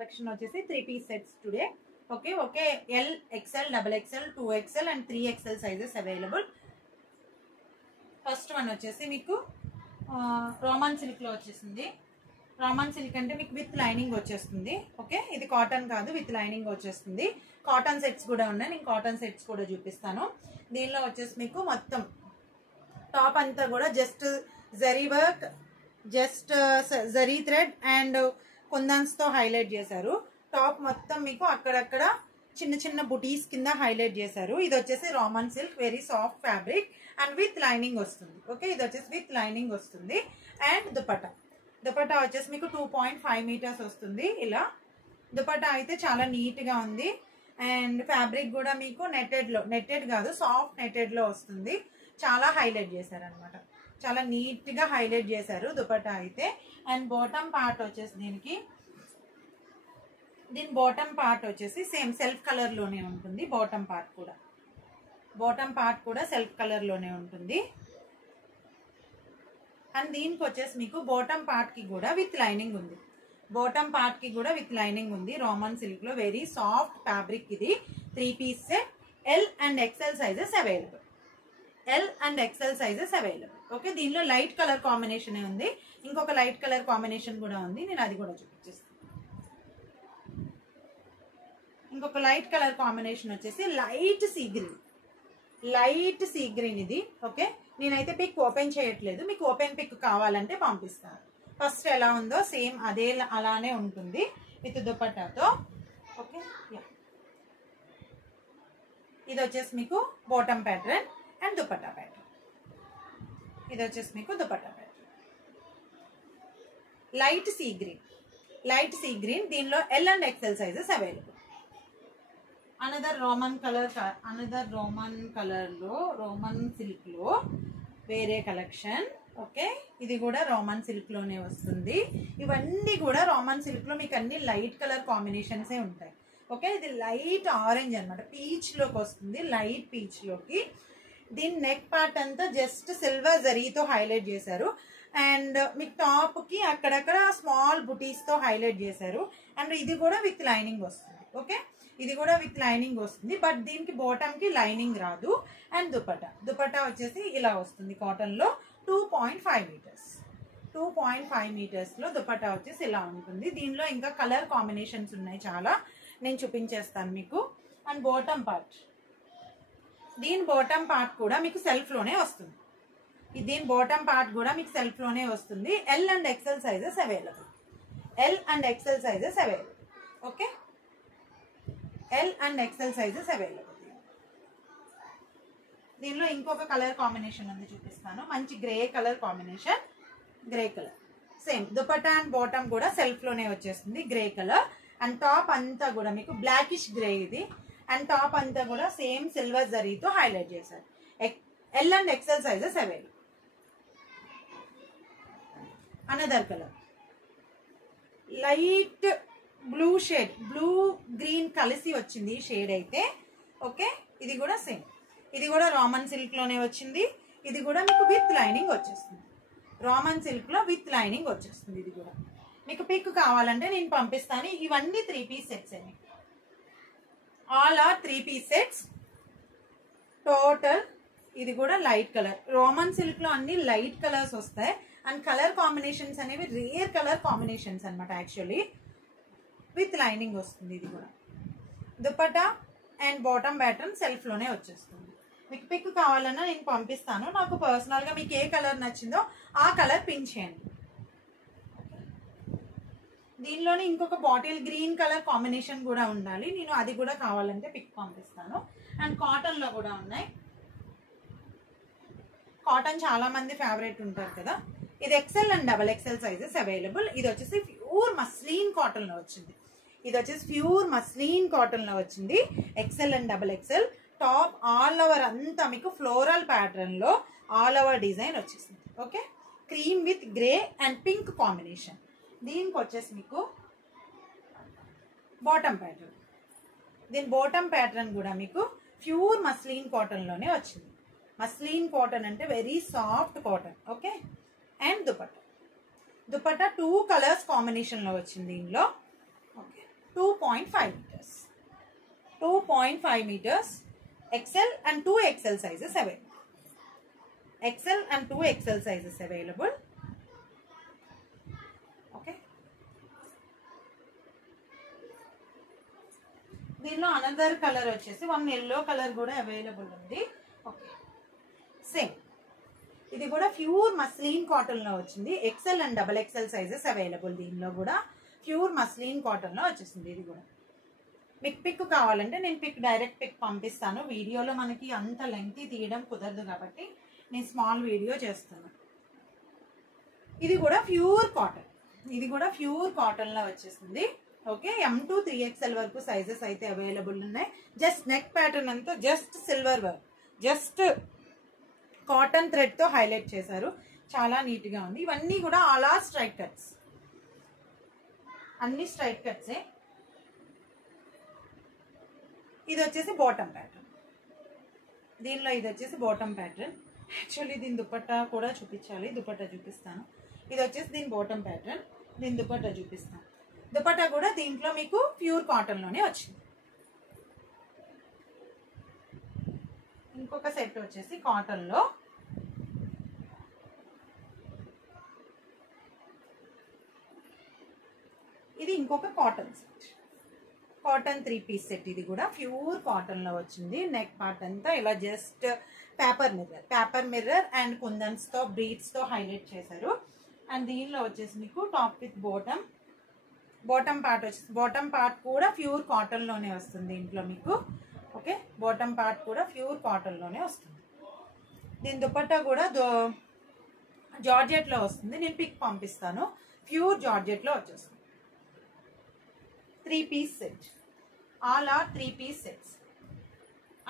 Collection వచ్చేసి 3 piece sets today. Okay L, XL, double XL, 2XL and 3XL sizes available. First one వచ్చేసి మీకు Roman silk లో వచ్చేసింది. Roman silk అంటే మీకు విత్ లైనింగ్ వచ్చేస్తుంది. ఓకే, ఇది కాటన్ కాదు, విత్ లైనింగ్ వచ్చేస్తుంది. కాటన్ సెట్స్ కూడా ఉన్నాయి, నేను కాటన్ సెట్స్ కూడా చూపిస్తాను. దీనిలో వచ్చేసి మీకు మొత్తం టాప్ అంతా కూడా just zari work, just zari thread and kundans తో హైలైట్ చేశారు. టాప్ మొత్తం మీకు అక్కడక్కడ చిన్న చిన్న బుటీస్ కింద హైలైట్ చేశారు. ఇది వచ్చేసి Roman silk, very soft fabric and with lining వస్తుంది. ఓకే, ఇది వచ్చేసి విత్ లైనింగ్ వస్తుంది. అండ్ దుపట్టా వచ్చేసి మీకు 2.5 మీటర్స్ వస్తుంది. ఇలా దుపట్టా అయితే చాలా నీట్ గా ఉంది. అండ్ ఫ్యాబ్రిక్ కూడా మీకు నెట్టెడ్ కాదు, సాఫ్ట్ నెట్టెడ్ లో వస్తుంది. చాలా హైలైట్ చేశారు అనమాట, చాలా నీట్ గా హైలైట్ చేశారు దుపట్టా అయితే. అండ్ బాటమ్ పార్ట్ వచ్చేసి దీని బాటమ్ పార్ట్ వచ్చేసి సేమ్ సెల్ఫ్ కలర్ లోనే ఉంటుంది. బాటమ్ పార్ట్ కూడా సెల్ఫ్ కలర్ లోనే ఉంటుంది. అండ్ దీనికి వచ్చేసి మీకు బాటమ్ పార్ట్ కి కూడా విత్ లైనింగ్ ఉంది. రోమన్ సిల్క్ లో వెరీ సాఫ్ట్ ఫ్యాబ్రిక్. ఇది 3 piece set. L and XL sizes available. Okay, దీనిలో లైట్ కలర్ కాంబినేషన్ ఉంది, ఇంకొక లైట్ కలర్ కాంబినేషన్ కూడా ఉంది, నేను అది కూడా చూపించేస్తాను. ఇంకొక లైట్ కలర్ కాంబినేషన్ వచ్చేసి లైట్ సీ గ్రీన్ ఇది. ఓకే, నేనైతే పిక్ ఓపెన్ చేయట్లేదు, మీకు ఓపెన్ పిక్ కావాలంటే పంపిస్తాను. ఫస్ట్ ఎలా ఉందో సేమ్ అలానే ఉంటుంది విత్ దుపట్టాతో. ఓకే, ఇది వచ్చేసి మీకు bottom pattern and dupatta pattern. ఇది వచ్చేసి మీకు dupatta pattern light sea green. దీనిలో L and XL sizes available. Another Roman colour లో రోమన్ సిల్క్ లో వేరే కలెక్షన్. ఓకే, ఇది కూడా రోమన్ సిల్క్ లోనే వస్తుంది. ఇవన్నీ కూడా రోమన్ సిల్క్ లో మీకు అన్ని లైట్ కలర్ కాంబినేషన్స్ ఉంటాయి. ఓకే, ఇది లైట్ ఆరెంజ్ అనమాట, పీచ్ లోకి వస్తుంది, లైట్ పీచ్ లోకి. దీని నెక్ పార్ట్ అంతా జస్ట్ సిల్వర్ జరీతో హైలైట్ చేశారు. అండ్ మీకు టాప్ కి అక్కడక్కడ స్మాల్ బుటీస్ తో హైలైట్ చేశారు. అండ్ ఇది కూడా విత్ లైనింగ్ వస్తుంది. ఓకే, ఇది కూడా విత్ లైనింగ్ వస్తుంది, బట్ దీనికి బాటమ్ కి లైనింగ్ రాదు. అండ్ దుపట్టా వచ్చేసి ఇలా వస్తుంది కాటన్ లో. 2.5 మీటర్స్ లో దుపట్టా వచ్చేసి ఇలా ఉంటుంది. దీనిలో ఇంకా కలర్ కాంబినేషన్స్ ఉన్నాయి చాలా, నేను చూపించేస్తాను మీకు. అండ్ దీని బాటమ్ పార్ట్ కూడా మీకు సెల్ఫ్ లోనే వస్తుంది. L and XL sizes available. Okay, L and XL sizes available. దీనిలో ఇంకొక కలర్ కాంబినేషన్ ఉంది, చూపిస్తాను. మంచి grey colour combination, same dupatta and bottom కూడా సెల్ఫ్ లోనే వచ్చేస్తుంది, గ్రే కలర్. అండ్ టాప్ అంతా కూడా మీకు బ్లాకిష్ గ్రే ఇది. అండ్ టాప్ అంతా కూడా సేమ్ సిల్వర్ జరీతో హైలైట్ చేశారు. L and XL sizes available. Another colour light blue shade, blue green కలిసి వచ్చింది ఈ షేడ్ అయితే. ఓకే, ఇది కూడా సేమ్, ఇది కూడా రోమన్ సిల్క్ లోనే వచ్చింది. ఇది కూడా మీకు విత్ లైనింగ్ వచ్చేస్తుంది. రోమన్ సిల్క్ లో విత్ లైనింగ్ వచ్చేస్తుంది. ఇది కూడా మీకు పిక్ కావాలంటే నేను పంపిస్తాను. ఇవన్నీ 3 పీస్ సెట్స్ అండి, all are 3 piece sets total. ఇది కూడా లైట్ కలర్. రోమన్ సిల్క్ లో అన్ని లైట్ కలర్స్ వస్తాయి. అండ్ కలర్ కాంబినేషన్స్ అనేవి రేర్ కలర్ కాంబినేషన్స్ అనమాట. యాక్చువల్లీ విత్ లైనింగ్ వస్తుంది. ఇది కూడా dupatta and bottom pattern self లోనే వచ్చేస్తుంది. మీకు పిక్ కావాలన్నా నేను పంపిస్తాను. నాకు పర్సనల్ గా మీకు ఏ కలర్ నచ్చిందో ఆ కలర్ పిన్ చేయండి. దీనిలోనే ఇంకొక బాటిల్ గ్రీన్ కలర్ కాంబినేషన్ కూడా ఉండాలి, నేను అది కూడా కావాలంటే పిక్ పంపిస్తాను. అండ్ కాటన్ లో కూడా ఉన్నాయి. కాటన్ చాలా మంది ఫేవరెట్ ఉంటారు కదా. ఇది XL and double XL sizes available. ఇది వచ్చేసి ప్యూర్ మస్లిన్ కాటన్ లో వచ్చింది. XL and double XL. Top all over అంతా మీకు ఫ్లోరల్ ప్యాటర్న్ లో ఆల్ ఓవర్ డిజైన్ వచ్చేసింది. Okay, cream with grey and pink combination. దీనికి వచ్చేసి మీకు బాటమ్ ప్యాటర్న్. దీని బాటమ్ ప్యాటర్న్ కూడా మీకు ప్యూర్ మస్లిన్ కాటన్ లోనే వచ్చింది. మస్లిన్ కాటన్ అంటే very soft cotton. Okay, and dupatta 2 colours combination లో వచ్చింది దీనిలో. Okay, 2.5 meters. 2.5 meters. XL and 2XL sizes available. XL and 2XL sizes available. Okay. దీనిలో అనదర్ కలర్ వచ్చేసి వన్ ఎల్లో కలర్ కూడా available ఉంది. ఓకే, సేమ్ ఇది కూడా ప్యూర్ మస్లిన్ కాటన్ లో వచ్చింది. XL and double XL sizes available. దీనిలో కూడా ప్యూర్ మస్లిన్ కాటన్ లో వచ్చేసింది. ఇది కూడా మీకు పిక్ కావాలంటే నేను డైరెక్ట్ పిక్ పంపిస్తాను. వీడియోలో మనకి అంత లెంగ్తీ తీయడం కుదరదు కాబట్టి నేను స్మాల్ వీడియో చేస్తున్నాను. ఇది కూడా ప్యూర్ కాటన్. ఇది కూడా ప్యూర్ కాటన్ లో వచ్చేసింది. ఓకే, M2 3XL వరకు సైజెస్ అయితే అవైలబుల్ ఉన్నాయి. జస్ట్ నెక్ ప్యాటర్న్ అంతా just silver work, just cotton thread తో హైలైట్ చేశారు. చాలా నీట్ గా ఉంది. ఇవన్నీ కూడా ఆల్ ఆర్ స్ట్రైట్ కట్స్, అన్ని స్ట్రైట్ కట్సే. ఇది వచ్చేసి బాటమ్ ప్యాటర్న్. దీనిలో ఇది వచ్చేసి బాటమ్ ప్యాటర్న్. యాక్చువల్లీ దీని దుపట్టా కూడా చూపించాలి. దుపట్టా చూపిస్తాను. ఇది వచ్చేసి దీని బాటమ్ ప్యాటర్న్. దీని దుపట్టా చూపిస్తాను. దుపట్టా కూడా దీంట్లో మీకు ప్యూర్ కాటన్ లోనే వచ్చింది. ఇంకొక సెట్ వచ్చేసి కాటన్ లో. ఇది ఇంకొక cotton set, cotton 3 piece set. ఇది కూడా ప్యూర్ కాటన్ లో వచ్చింది. నెక్ పార్ట్ అంతా ఇలా just paper mirror and kundans తో బ్రీడ్స్ తో హైలైట్ చేశారు. అండ్ దీనిలో వచ్చేసి మీకు టాప్ విత్ బాటమ్ పార్ట్ వచ్చేసి, బాటమ్ పార్ట్ కూడా ప్యూర్ కాటన్ లోనే వస్తుంది ఇంట్లో మీకు. ఓకే, బాటమ్ పార్ట్ కూడా ప్యూర్ కాటన్ లోనే వస్తుంది. దీని దుపట్టా కూడా జార్జెట్ లో వస్తుంది. నేను పిక్ పంపిస్తాను. ప్యూర్ జార్జెట్ లో వచ్చేస్తుంది. 3 piece set, all are 3 piece sets.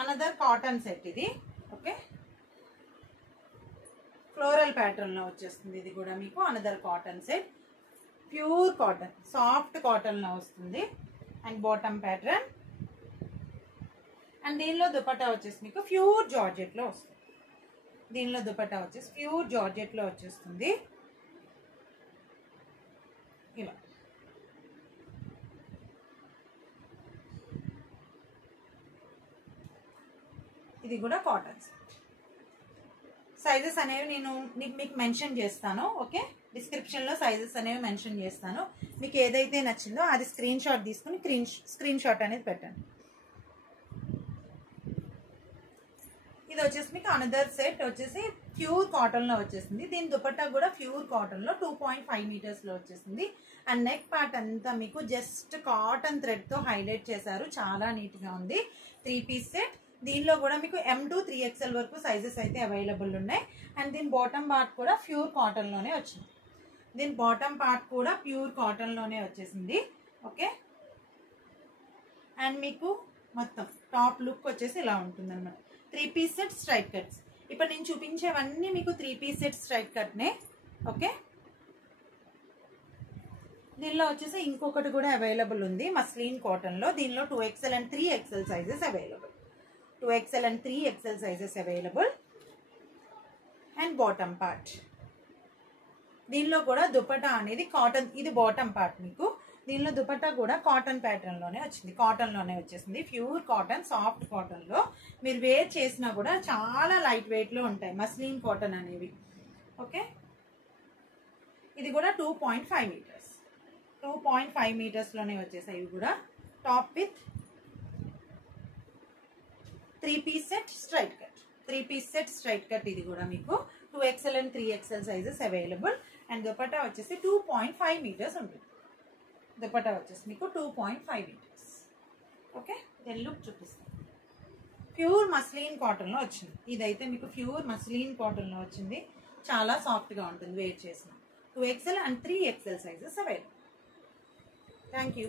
Another cotton set ఇది. ఓకే, ఫ్లోరల్ ప్యాటర్న్ లో వచ్చేస్తుంది. ఇది కూడా మీకు another cotton set. Pure cotton, soft cotton లో వస్తుంది. And bottom pattern. అండ్ దీనిలో దుపట్టా వచ్చేసి మీకు ప్యూర్ జార్జెట్ లో వస్తుంది. దీనిలో దుపట్టా వచ్చేసి ప్యూర్ జార్జెట్ లో వచ్చేస్తుంది. ఇలా ఇది కూడా కాటన్ సెట్. సైజెస్ అనేవి నేను మీకు మెన్షన్ చేస్తాను. ఓకే, డిస్క్రిప్షన్ లో సైజెస్ అనేవి మెన్షన్ చేస్తాను. మీకు ఏదైతే నచ్చిందో అది స్క్రీన్ షాట్ తీసుకుని స్క్రీన్ షాట్ అనేది పెట్టండి. ఇది వచ్చేసి మీకు అనదర్ సెట్ వచ్చేసి ప్యూర్ కాటన్ లో వచ్చేసింది. దీని దుపట్టా కూడా ప్యూర్ కాటన్ లో 2.5 మీటర్స్ లో వచ్చేసింది. అండ్ నెక్ పార్ట్ అంతా మీకు జస్ట్ కాటన్ థ్రెడ్ తో హైలైట్ చేశారు. చాలా నీట్ గా ఉంది. 3 పీస్ సెట్. దీనిలో కూడా మీకు M2 3XL వరకు సైజెస్ అయితే అవైలబుల్ ఉన్నాయి. అండ్ దీని బాటమ్ పార్ట్ కూడా ప్యూర్ కాటన్ లోనే వచ్చింది. దీని బాటమ్ పార్ట్ కూడా ప్యూర్ కాటన్ లోనే వచ్చేసింది. ఓకే, అండ్ మీకు మొత్తం టాప్ లుక్ వచ్చేసి ఇలా ఉంటుంది అనమాట. 3 పీస్ సెట్ స్ట్రైట్ కట్స్. ఇప్పుడు నేను చూపించేవన్నీ మీకు 3 పీస్ సెట్ స్ట్రైట్ కట్నే. ఓకే, దీనిలో వచ్చేసి ఇంకొకటి కూడా అవైలబుల్ ఉంది మస్లిన్ కాటన్ లో. దీనిలో 2XL and 3XL sizes available. 2XL and 3XL sizes available. And bottom part. దీనిలో కూడా దుపట్టా అనేది కాటన్. ఇది బాటమ్ పార్ట్ మీకు. దీనిలో దుపట్టా కూడా కాటన్ ప్యాటర్న్ లోనే వచ్చింది. కాటన్ లోనే వచ్చేసింది. ప్యూర్ కాటన్, సాఫ్ట్ కాటన్ లో మీరు వేర్ చేసినా కూడా చాలా లైట్ వెయిట్ లో ఉంటాయి మస్లిన్ కాటన్ అనేవి. ఓకే, ఇది కూడా 2.5 మీటర్స్. 2.5 మీటర్స్ లోనే వచ్చేసాయి. ఇవి కూడా top with 3 piece set straight cut. 3 piece set straight cut. ఇది కూడా మీకు 2XL and 3XL sizes available. And dupatta వచ్చేసి 2.5 మీటర్స్ ఉంటుంది. దుపట్టా వచ్చేసి మీకు 2.5 మీటర్స్. ఓకే, దెన్ లుక్ చూపిస్తాను. ప్యూర్ మస్లిన్ కాటన్ లో వచ్చింది. ఇదైతే మీకు ప్యూర్ మస్లిన్ కాటన్ లో వచ్చింది. చాలా సాఫ్ట్ గా ఉంటుంది వేర్ చేసిన. 2XL and 3XL sizes available. Thank you.